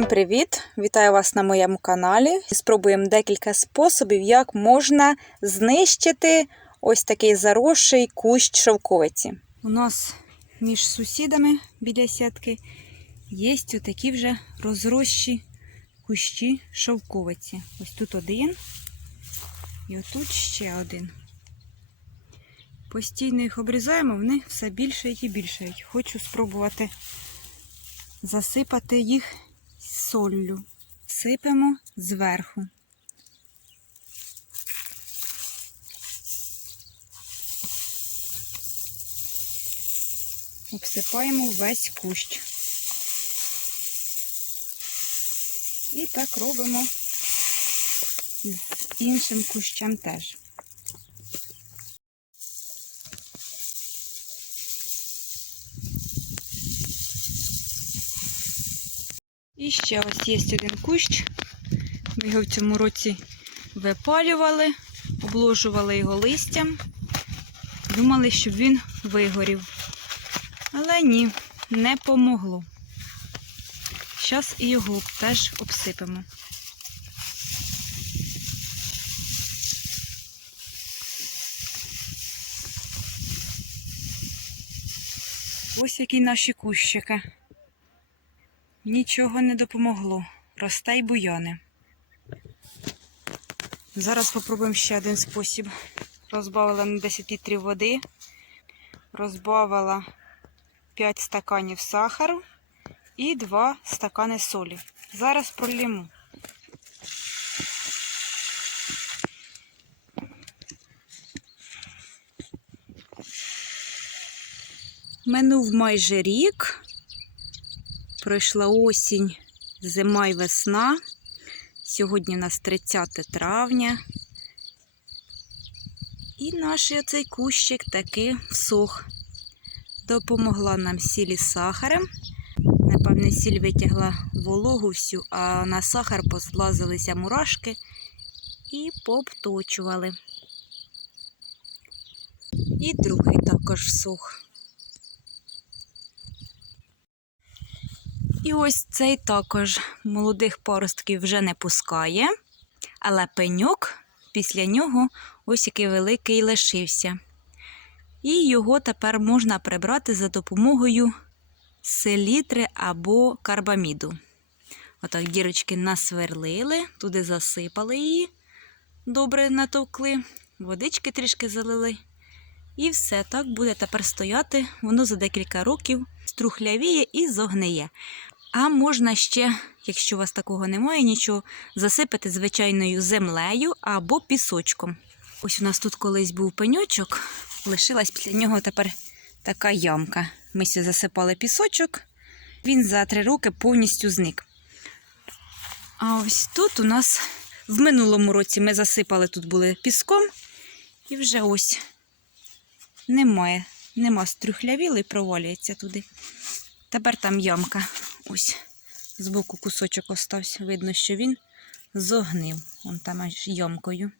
привіт! Вітаю вас на моєму каналі. Спробуємо декілька способів, як можна знищити ось такий заросший кущ шовковиці. У нас між сусідами біля сітки є отакі вже розрощі кущі шовковиці. Ось тут один і отут ще один. Постійно їх обрізаємо, вони все більшають і більшають. Хочу спробувати засипати їх соллю. Сипемо зверху. Обсипаємо весь кущ. І так робимо з іншим кущем теж. І ще ось є один кущ. Ми його в цьому році випалювали, обложували його листям. Думали, щоб він вигорів. Але ні, не помогло. Зараз і його теж обсипемо. Ось які наші кущики. Нічого не допомогло. Росте й буяни. Зараз спробуємо ще один спосіб. Розбавила на 10 літрів води, розбавила 5 стаканів сахару і 2 стакани солі. Зараз пролємо. Минув майже рік. Пройшла осінь, зима і весна. Сьогодні у нас 30 травня. І наш оцей кущик таки всух. Допомогла нам сіль із сахарем. Напевне, сіль витягла вологу всю, а на сахар позлазилися мурашки і пообточували. І другий також всух. І ось цей також молодих паростків вже не пускає, але пеньок після нього ось який великий лишився. І його тепер можна прибрати за допомогою селітри або карбаміду. Отак дірочки насверлили, туди засипали її, добре натовкли, водички трішки залили. І все так буде тепер стояти, воно за декілька років струхлявіє і зогниє. А можна ще, якщо у вас такого немає, нічого, засипати звичайною землею або пісочком. Ось у нас тут колись був пеньочок, лишилась після нього тепер така ямка. Ми сюди засипали пісочок, він за три роки повністю зник. А ось тут у нас в минулому році ми засипали тут були піском, і вже ось немає, нема стрюхлявіли і провалюється туди. Тепер там ямка. Ось збоку кусочок остався. Видно, що він зогнив. Вон там аж ямкою.